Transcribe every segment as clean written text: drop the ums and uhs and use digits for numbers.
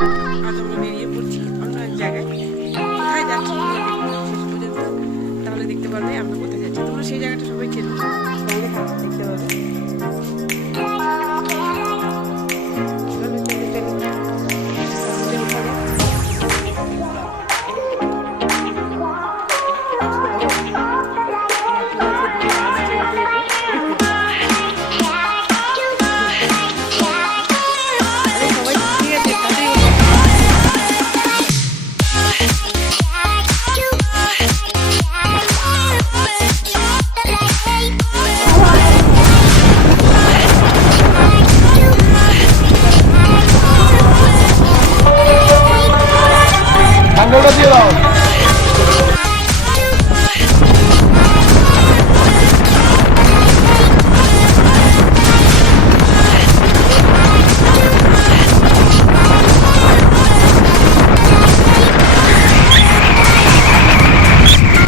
আজ আমরা বেরিয়ে পড়ছি অন্য এক জায়গায়। কোথায় যাচ্ছি শেষ পর্যন্ত তাহলে দেখতে পারবে আমরা কোথায় যাচ্ছি। তোমরা সেই জায়গাটা সবাই চেনো, সঙ্গে থাকো, দেখতে পাবে। Angolo দিয়ে দাও।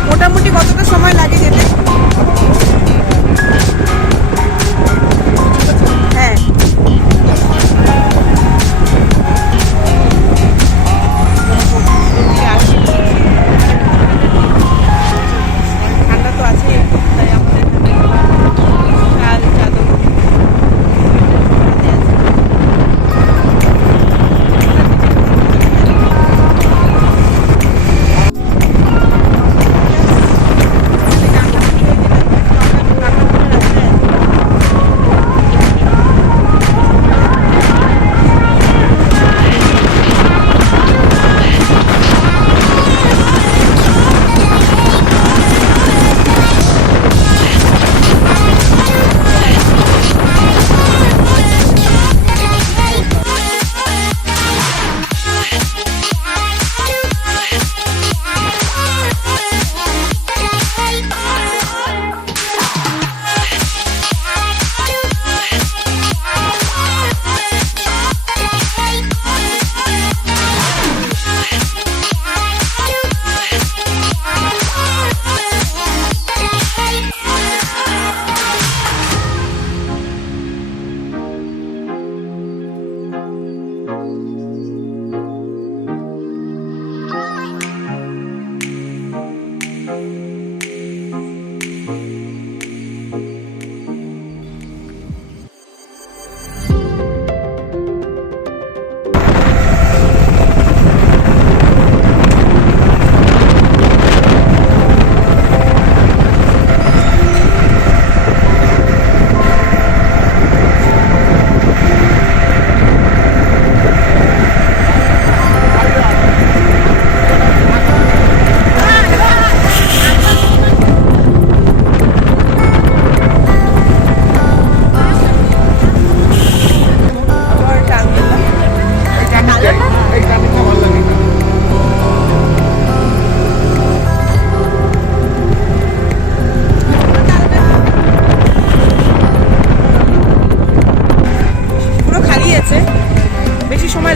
মোটামুটি কতটা সময় লাগে যেতে? হ্যাঁ, ঠান্ডা তো আছে, তাই আমাদের শাল চাদর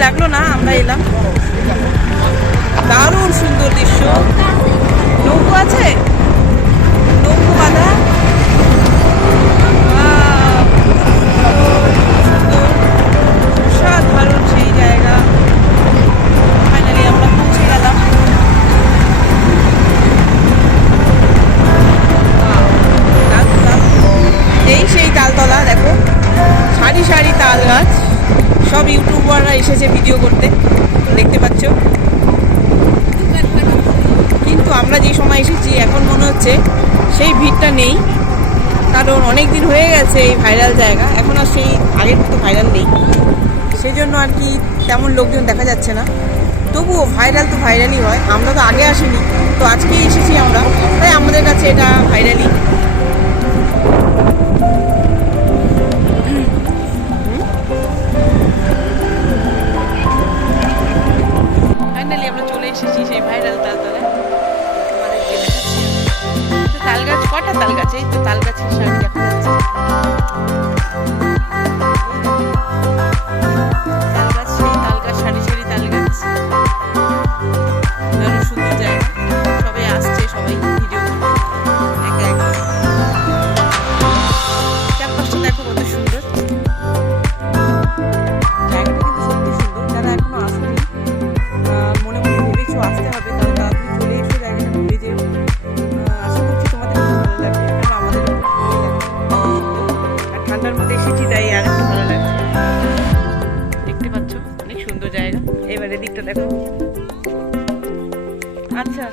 লাগলো না, আমরা এলাম। দারুণ সুন্দর দৃশ্য, নৌকো আছে, নৌকো বাঁধা, অসাধারণ সেই জায়গা। ফাইনালি আমরা পৌঁছে গেলাম। এই সেই তালতলা, দেখো সারি সারি তাল গাছ, সব ইউটিউবাররা এসেছে ভিডিও করতে, দেখতে পাচ্ছ। কিন্তু আমরা যে সময় এসেছি এখন মনে হচ্ছে সেই ভিড়টা নেই, কারণ অনেক দিন হয়ে গেছে এই ভাইরাল জায়গা, এখন আর সেই আগের মতো ভাইরাল নেই, সেই জন্য আর কি তেমন লোকজন দেখা যাচ্ছে না। তবুও ভাইরাল তো ভাইরালই হয়, আমরা তো আগে আসিনি, তো আজকেই এসেছি আমরা, তাই আমাদের কাছে এটা ভাইরালই। ফাইনালি আমরা চলে এসেছি সেই ভাইরাল তালতলায়। তাল গাছ, কটা তাল গাছ, এই তো তাল গাছের সারি দেখা যাচ্ছে। তাল গাছ, সেই তাল গাছ, সারি সারি তাল গাছ, দারুণ সুন্দর জায়গা। সবাই আসছে, সবাই ভিডিও করতে একা একা। চারপাশটা দেখো কত সুন্দর, জায়গাটা কিন্তু সত্যি সুন্দর। যারা এখনো আসেনি জায়গা। এবার এদিকটা দেখো। আচ্ছা,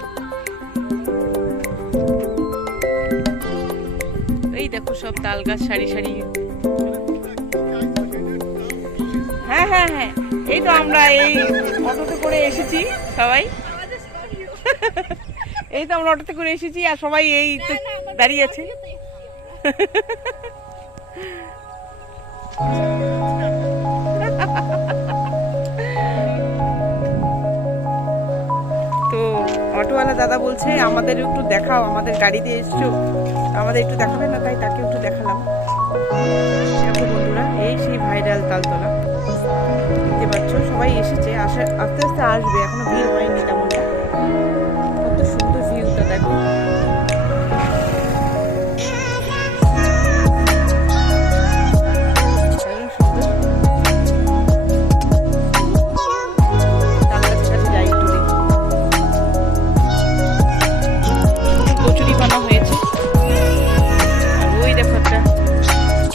এই দেখো সব তাল গাছ সারি সারি। হ্যাঁ হ্যাঁ হ্যাঁ, এই তো আমরা এই অটোতে করে এসেছি সবাই। এই তো আমরা অটোতে করে এসেছি আর সবাই এই তো দাঁড়িয়ে আছে। তো অটোওয়ালা দাদা বলছে আমাদের একটু দেখাও, আমাদের গাড়িতে এসছো, আমাদের একটু দেখাবে না, তাই তাকে একটু দেখালাম। দেখো বন্ধুরা, এই সেই ভাইরাল তালতলা দেখতে পাচ্ছ, সবাই এসেছে, আস্তে আস্তে আসবে, এখনো ভিড় হয়নি তেমনটা। কত সুন্দর ভিউটা দেখো।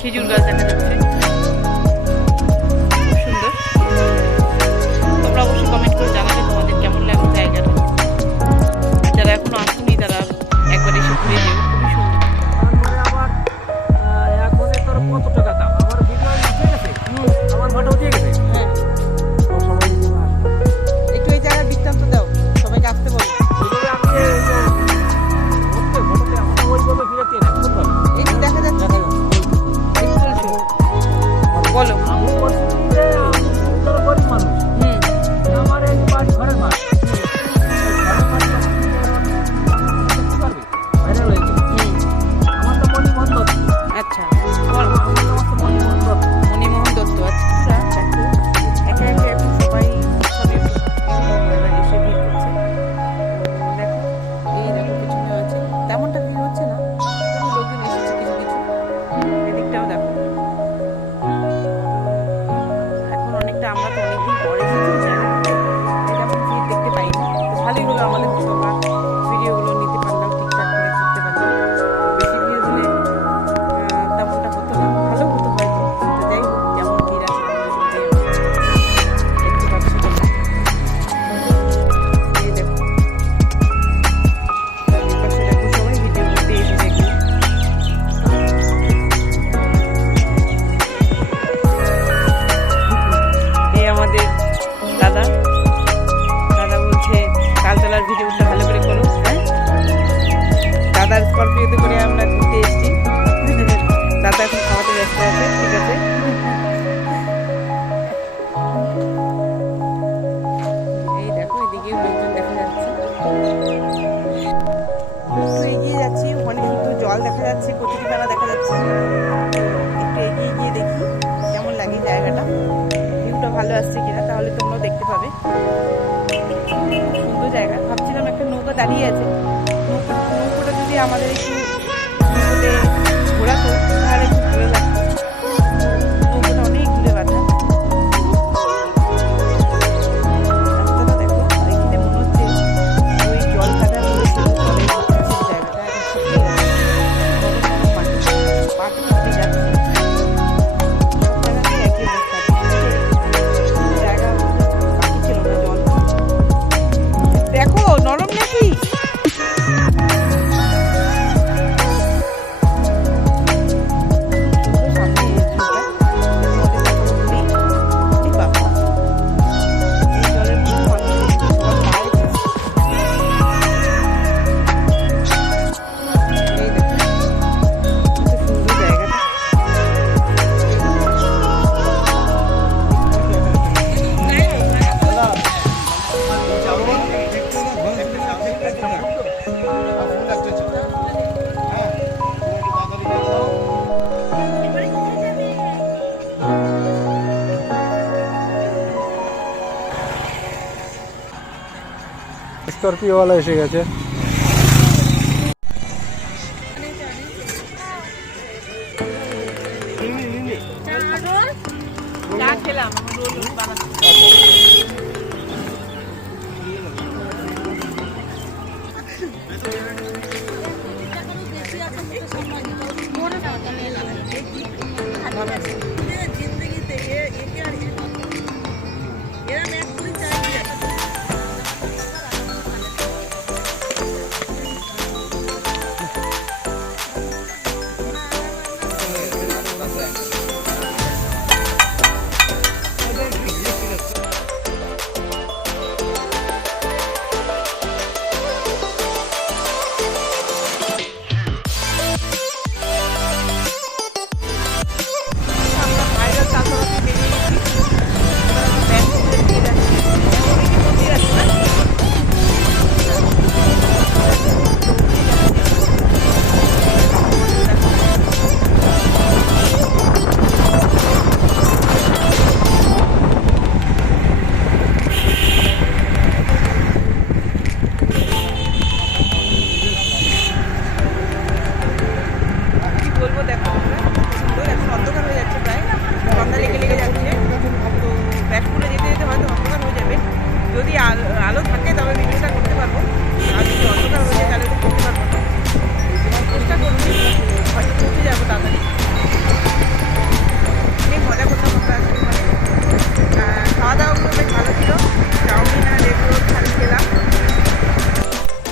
খেজুর গাছ দেখা যাচ্ছে, খুব সুন্দর। তোমরা অবশ্যই কমেন্ট করে জানাবে তোমাদের কেমন লাগবে জায়গাটা। যারা এখনো আসেনি তারা একবার এসে ঘুরে যেও, খুবই সুন্দর। কত টাকা দাম আমার ভিডিও উঠে গেছে, আমার ফটো উঠে গেছে। হ্যাঁ, একটু এই জায়গার বৃত্তান্ত দাও, সবাইকে আসতে বলো। একটু দেখা যাচ্ছে, বলো। আমি গরিব মানুষ, আমার এই বাড়ি ঘরের মাছ আমার তো মণিমোহন দত্ত। আচ্ছা, আমার মণিমোহন দত্ত। মণিমোহন দত্ত। আচ্ছা, দেখো একে একে এখন সবাই এসে ভিড় করছে। দেখো এই দেখো পিছনে আছে, তেমনটা ভিড় হচ্ছে না, তবু লোকজন এসেছে কিছু কিছু। এদিকটাও দেখো, এখন অনেকটা, আমরা তো অনেকদিন পরে এসেছি জায়গাটাতে, তেমন ভিড় দেখতে পাই না। তো ভালোই হলো, আমাদের সবার ভিডিওগুলো নিতে পারলাম, ঠিকঠাক করে করতে পারলাম। বেশি ভিড় হলে তেমনটা হতো না, ভালো হতো হয়তো। তো যাই হোক, যেমন ভিড় আছে দেখতে পাচ্ছি তোমরা। এই দেখো, এই পাশে দেখো সবাই ভিডিও করতে এসেছে এখানে। এই আমাদের দাদা বলছে তালতলার ভিডিওটা ভালো করে করো। হ্যাঁ, দাদার স্করপিওতে করে আমরা ঘুরতে এসেছি। দাদা এখন খাওয়াতে ব্যস্ত আছে, ঠিক আছে। এই দেখো, এদিকেও লোকজন দেখা যাচ্ছে। একটু এগিয়ে যাচ্ছি, ওখানে শুধু জল দেখা যাচ্ছে, কচুরিপানা দেখা যাচ্ছে। একটু এগিয়ে গিয়ে দেখি কেমন লাগে জায়গাটা, ভিউটা ভালো আসছে কিনা, তাহলে তোমরাও দেখতে পাবে। সুন্দর জায়গা। ভাবছিলাম একটা নৌকা দাঁড়িয়ে আছে, নৌকোটা যদি আমাদের একটু নৌকোতে ঘোরাতো তাহলে খুব ভালো লাগতো। নৌকোটা অনেক দূরে বাঁধা। রাস্তাটা দেখো, এখানে মনে হচ্ছে ওই জল কাটা রয়েছে, জলের জায়গাটা এখন শুকিয়ে গেছে, নরম নরম মাটি, পাটি ফাটি যাচ্ছে। সব জায়গাতেই একই অবস্থা, জায়গা বাকি ছিল না, জল দেখো নরম নাকি। স্করপিওওয়ালা এসে গেছে। চা খেলাম, রোল বানাচ্ছি। जिंदगी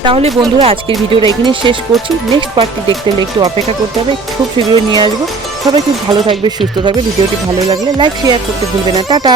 তাহলে বন্ধুরা আজকের ভিডিওটা এখানে শেষ করছি। নেক্সট পার্টটি দেখতে হলে একটু অপেক্ষা করতে হবে, খুব শীঘ্রই নিয়ে আসবো। সবাই খুব ভালো থাকবে, সুস্থ থাকবে। ভিডিওটি ভালো লাগলে লাইক শেয়ার করতে ভুলবে না। টাটা।